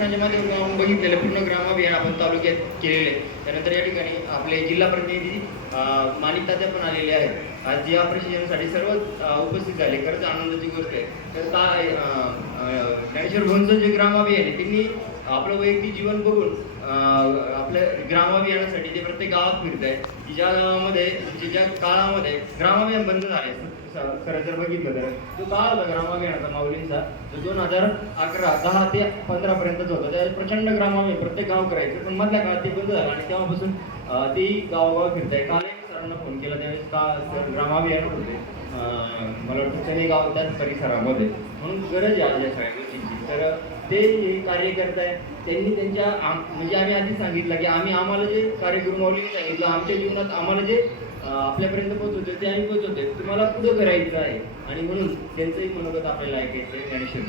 प्रयत्नाच्या माध्यमातून बघितलेले पूर्ण ग्रामाभियान आपण तालुक्यात केलेले. त्यानंतर या ठिकाणी आपले जिल्हा प्रतिनिधी माणिक तात्या पण आलेले आहेत. आज या प्रशिक्षणासाठी सर्व उपस्थित झाले. खरंच आनंदाची गोष्ट आहे. तर ज्ञानेश्वर भोंचं जे ग्रामाभियान आहे त्यांनी आपलं वैयक्तिक जीवन बघून आपल्या ग्रामाभियानासाठी ते प्रत्येक गावात फिरत आहे. ज्या गावामध्ये ज्या काळामध्ये ग्रामाभियान बंद झाले, खरं जर बघितलं तर तो काळ होता ग्रामाभियानाचा माऊलींचा, जो 2011 10 ते 15 पर्यंतच होता. त्यावेळेस प्रचंड ग्रामाभियान प्रत्येक गाव करायचं, पण मधल्या काळात ते बंद झालं आणि तेव्हापासून ते गावोगाव फिरत आहे. काल एक सरांना फोन केला, त्यावेळेस का ग्रामाभियान होते मला वाटतं चने गाव त्याच परिसरामध्ये, म्हणून गरज आहे आज या सगळ्या गोष्टींची. तर ते कार्य करत आहे. त्यांनी त्यांच्या म्हणजे आम्ही आधी सांगितलं की आम्हाला जे कार्य गुरुमाऊलींनी सांगितलं, आमच्या जीवनात आम्हाला जे आपल्यापर्यंत पोहोचवते ते आम्ही पोहोचवते, तुम्हाला पुढं करायचं आहे. आणि म्हणून त्यांचंही मनोगत आपल्याला ऐकायचं आहे. ज्ञानेश्वर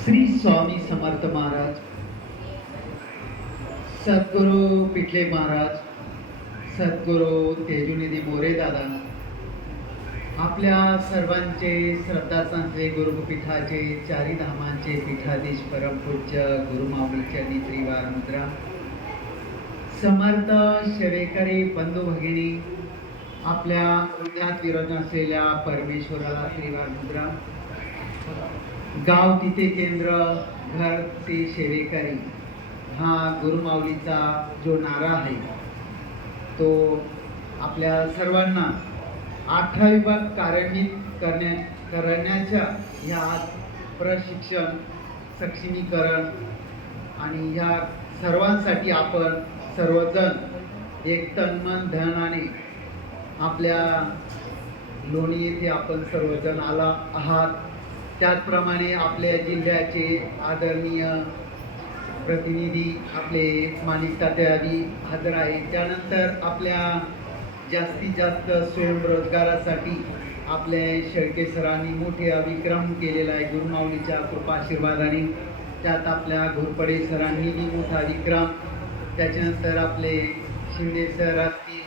श्री स्वामी समर्थ महाराज, सद्गुरू पिठले महाराज, सद्गुरू तेजुनिधी मोरे दादा, आपल्या सर्वांचे श्रद्धास्थानचे गुरुपीठाचे चारी धामांचे पीठाधीश परमपूज्य गुरुमाऊली चरणी त्रिवार मुद्रा, समर्थ सेवेकरी बंधू भगिनी, आपल्या हृदयात विराजमान असलेल्या परमेश्वराला त्रिवार मुद्रा, गाव तिथे केंद्र, घर ते सेवेकरी, हा गुरुमाऊलीचा जो नारा आहे तो आपल्या सर्वांना 18 विभाग कार्यान्वित करण्याच्या ह्या प्रशिक्षण सक्षमीकरण आणि ह्या सर्वांसाठी आपण सर्वजण एक तन मन धनाने आपल्या लोणी येथे आपण सर्वजण आला आहात. त्याचप्रमाणे आपल्या जिल्ह्याचे आदरणीय प्रतिनिधी आपले माणिक तात्यादी हजर आहे. त्यानंतर आपल्या जास्तीत जास्त स्वयंरोजगारासाठी आपल्या शेळके सरांनी मोठे विक्रम केलेला आहे गुरुमाऊलीच्या कृपाशीर्वादाने. त्यात आपल्या घोरपडे सरांनी मोठा विक्रम, त्याच्यानंतर आपले शिंदे सर असतील,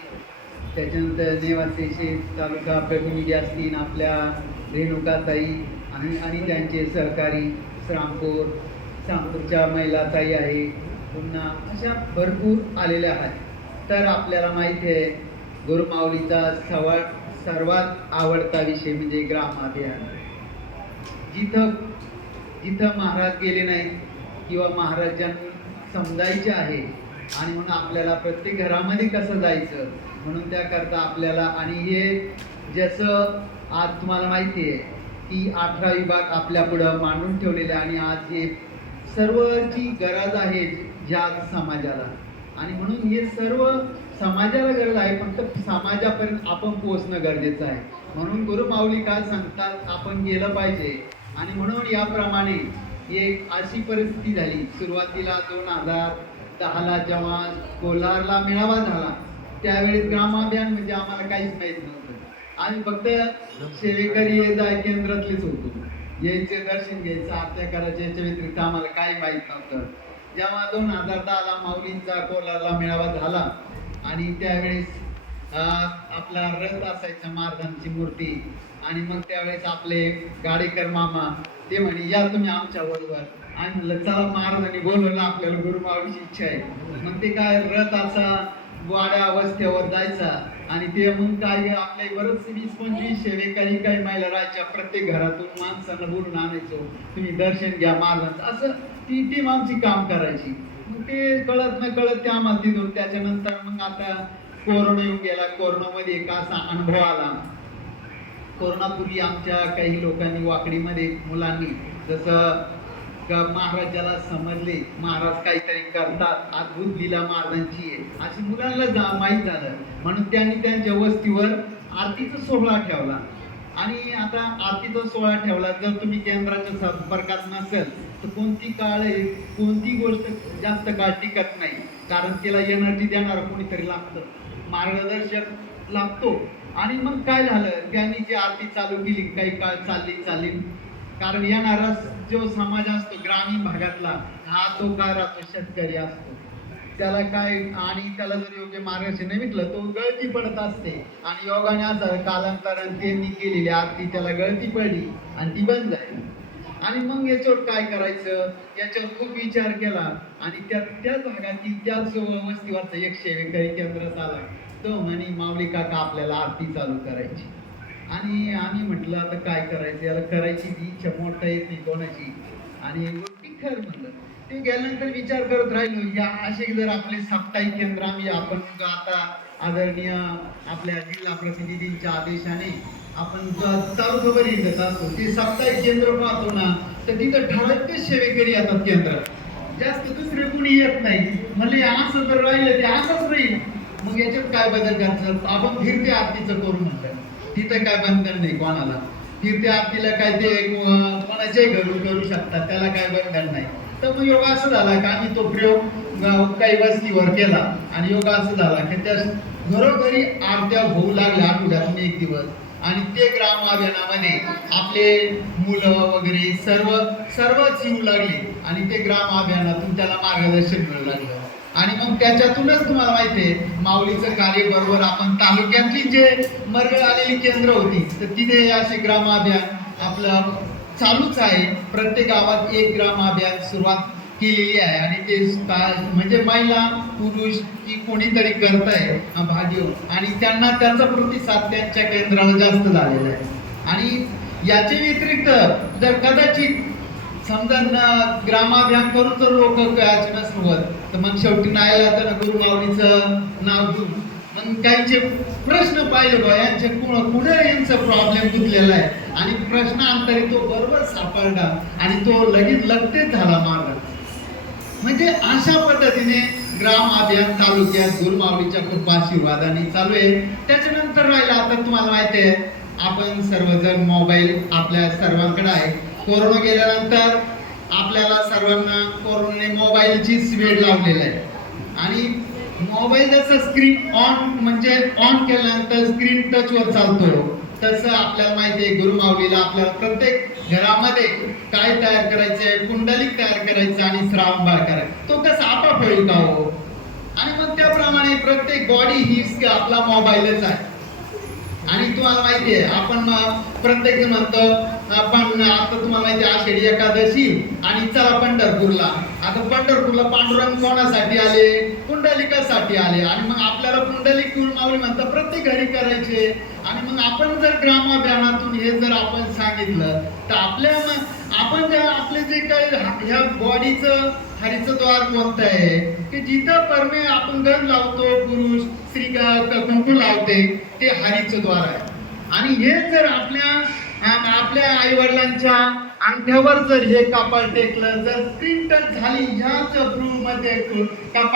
त्याच्यानंतर नेवासेचे तालुका प्रतिनिधी असतील, आपल्या रेणुकाताई आणि त्यांचे सहकारी श्रामपूरच्या महिलाताई आहे, पुन्हा अशा भरपूर आलेल्या आहेत. तर आपल्याला माहिती आहे गुरुमाऊलीचा सर्वात आवडता विषय म्हणजे ग्रामाभियान. जिथं महाराज गेले नाहीत किंवा महाराजांनी समजायचे आहे आणि म्हणून आपल्याला प्रत्येक घरामध्ये कसं जायचं, म्हणून त्याकरता आपल्याला आणि हे जसं आज तुम्हाला माहिती आहे की 18 विभाग आपल्या पुढं मांडून ठेवलेले आणि आज हे सर्वची गरज आहे ज्या समाजाला, आणि म्हणून हे सर्व समाजाला गरज आहे, फक्त समाजापर्यंत आपण पोहोचणं गरजेचं आहे. म्हणून गुरुमाऊली काय सांगतात आपण गेलं पाहिजे. आणि म्हणून याप्रमाणे एक अशी परिस्थिती झाली सुरुवातीला 2010ला जेव्हा कोलारला मेळावा झाला, त्यावेळेस ग्रामाभियान म्हणजे आम्हाला काहीच माहीत नव्हतं. आम्ही फक्त सेवेकरी केंद्रातलेच होतो, यायचे दर्शन घ्यायचं आरत्या करायच्या, याच्या व्यतिरिक्त आम्हाला काही माहीत नव्हतं. जेव्हा 2010ला माऊलींचा कोलारला मेळावा झाला आणि त्यावेळेस आपला रथ असायचा महाराजांची मूर्ती, आणि मग त्यावेळेस आपले गाडेकर मामा ते म्हणे या तुम्ही आमच्या बरोबर. आणि म्हणलं चला, महाराजांनी बोलवलं आपल्याला, गुरुमाऊलीची इच्छा आहे. मग ते काय रथ असा वाड्या अवस्थेवर जायचा आणि ते मग काय आपल्या बरंच 20-25 सेवेकरी काही महिला राहायच्या, प्रत्येक घरातून माणसांना बोलून आणायचो तुम्ही दर्शन घ्या महाराजांचं, असं ती टीम आमची काम करायची. मग ते कळत न कळत ते आम्हाला तिथून. त्याच्यानंतर मग आता कोरोना येऊन गेला. कोरोनामध्ये एक असा अनुभव आला, कोरोनापूर्वी आमच्या काही लोकांनी वाकडीमध्ये मुलांनी जसं महाराजाला समजले महाराज काहीतरी करतात, अद्भुत लीला महाराजांची आहे अशी मुलांना माहीत झालं, म्हणून त्यांनी त्यांच्या वस्तीवर आरतीचा सोहळा ठेवला. आणि आता आरतीचा सोहळा ठेवला, जर तुम्ही केंद्राच्या संपर्कात नसेल तर कोणती गोष्ट जास्त काळ टिकत नाही, कारण तिला एनर्जी देणार कोणीतरी लागतं, मार्गदर्शक लागतो. आणि मग काय झालं, त्यांनी जी आरती चालू केली काही काळ चालली, कारण येणारा जो समाज असतो ग्रामीण भागातला, हा तो काय राहतो शेतकरी असतो. त्याला काय आणि त्याला जर योग्य मार्गदर्शन नाही भेटलं तो गळती पडत असते आणि योगाने असं कालांतराने त्यांनी केलेली आरती त्याला गळती पडली आणि ती बंद झाली. आणि मग याच्यावर काय करायचं याच्यावर खूप विचार केला आणि त्याच भागातील त्याच वस्तीवरचा एक सेवेकरी केंद्रात आला. तो म्हणे माऊली काका आपल्याला आरती चालू करायची. आणि आम्ही म्हटलं आता काय करायचं याला करायची ती इच्छा मोठा येत नाही कोणाची आणि गोष्टी खर म्हणलं. ते गेल्यानंतर विचार करत राहिलो या असे जर आपले साप्ताहिक केंद्र आम्ही आपण आता आदरणीय आपल्या जिल्हा प्रतिनिधींच्या आदेशाने आपण चालू खबर येत असतो ते साप्ताहिक केंद्र पाहतो ना तर तिथं ठराविक सेवेकरी येतात केंद्र जास्त दुसरे कुणी येत नाही. म्हणजे असं जर राहिलं ते असंच राहील. मग याच्यात काय बदल करायचं आपण फिरते आरतीचं करू म्हणलं. तिथं काय बंधन नाही कोणाला. फिरते आरतीला काय ते कोणाच्याही घरून करू शकतात त्याला काय बंधन नाही. तर मग योगा असं झाला का आम्ही तो प्रयोग काही वस्तीवर केला आणि योगा असं झाला की त्या घरोघरी आरत्या होऊ लागल्या आठवड्यातून एक दिवस आणि ते ग्राम अभियानामध्ये आपले मुलं वगैरे सर्वच येऊ लागले आणि ते ग्राम अभियानातून त्याला मार्गदर्शन मिळू लागलं. आणि मग त्याच्यातूनच तुम्हाला माहिती आहे माऊलीचं कार्य बरोबर आपण तालुक्यातली जे मर्ग आलेली केंद्र होती तर तिथे असे ग्राम अभियान आपलं चालूच आहे. प्रत्येक गावात एक ग्राम अभियान सुरुवात केलेली आहे आणि ते म्हणजे महिला पुरुष की कोणीतरी करताय भाग घेऊन आणि त्यांना त्याचा प्रतिसाद त्यांच्या केंद्रावर जास्त झालेला आहे. आणि याचे व्यतिरिक्त जर कदाचित समजा ग्रामाभियान करून जर लोक कळायचे नसवत तर मग शेवटी नायला गुरु माऊलीचं नाव घेऊन मग काहींचे प्रश्न पाहिले बा यांचे कुठे यांचा प्रॉब्लेम गुंतलेला आहे आणि प्रश्नांतरी तो बरोबर सापडला आणि तो लगेच लगतेच झाला मार्ग. म्हणजे अशा पद्धतीने ग्राम अभियान तालुक्यात गुरुमाऊलीच्या कृपा आशीर्वादाने चालू आहे. त्याच्यानंतर राहिला आता तुम्हाला माहिती आहे आपण सर्वजण मोबाईल आपल्या सर्वांकडे आहे. कोरोना गेल्यानंतर आपल्याला सर्वांना कोरोनाने मोबाईलचीच वेळ लावलेला आहे आणि मोबाईल जसं स्क्रीन ऑन म्हणजे ऑन केल्यानंतर स्क्रीन टचवर चालतो तसं आपल्याला माहिती आहे गुरुमाऊलीला आपल्याला प्रत्येक घरामध्ये काय तयार करायचे कुंडलिक तयार करायचं आणि श्रावणबाळ करायचं तो कसा आपाप होईल का हो. आणि मग त्याप्रमाणे प्रत्येक बॉडी ही आपला मोबाईलच आहे. आणि तुम्हाला माहिती आहे आपण प्रत्येक जण म्हणतो आपण आता तुम्हाला माहिती आहे आषाढी एकादशी आणि चला पंढरपूरला. आता पंढरपूरला पांडुरंग कोणासाठी आले कुंडलिकासाठी आले आणि मग आपल्याला कुंडलिक गुरुमाऊली म्हणतात प्रत्येक घरी करायचे. आणि मग आपण जर ग्रामाभियानातून हे जर आपण सांगितलं तर आपण जर आपले जे काही ह्या बॉडीचं हरीचं द्वार कोणतं आहे की जिथं परमे आपण गण लावतो पुरुष स्त्री कुंकू लावते ते हरीचं द्वार आहे. आणि हे जर आपल्या आई वडिलांच्या अंगठ्यावर जर हे कपाळ टेकलं जर स्क्रीन टच झाली ह्याच मध्ये कपाळ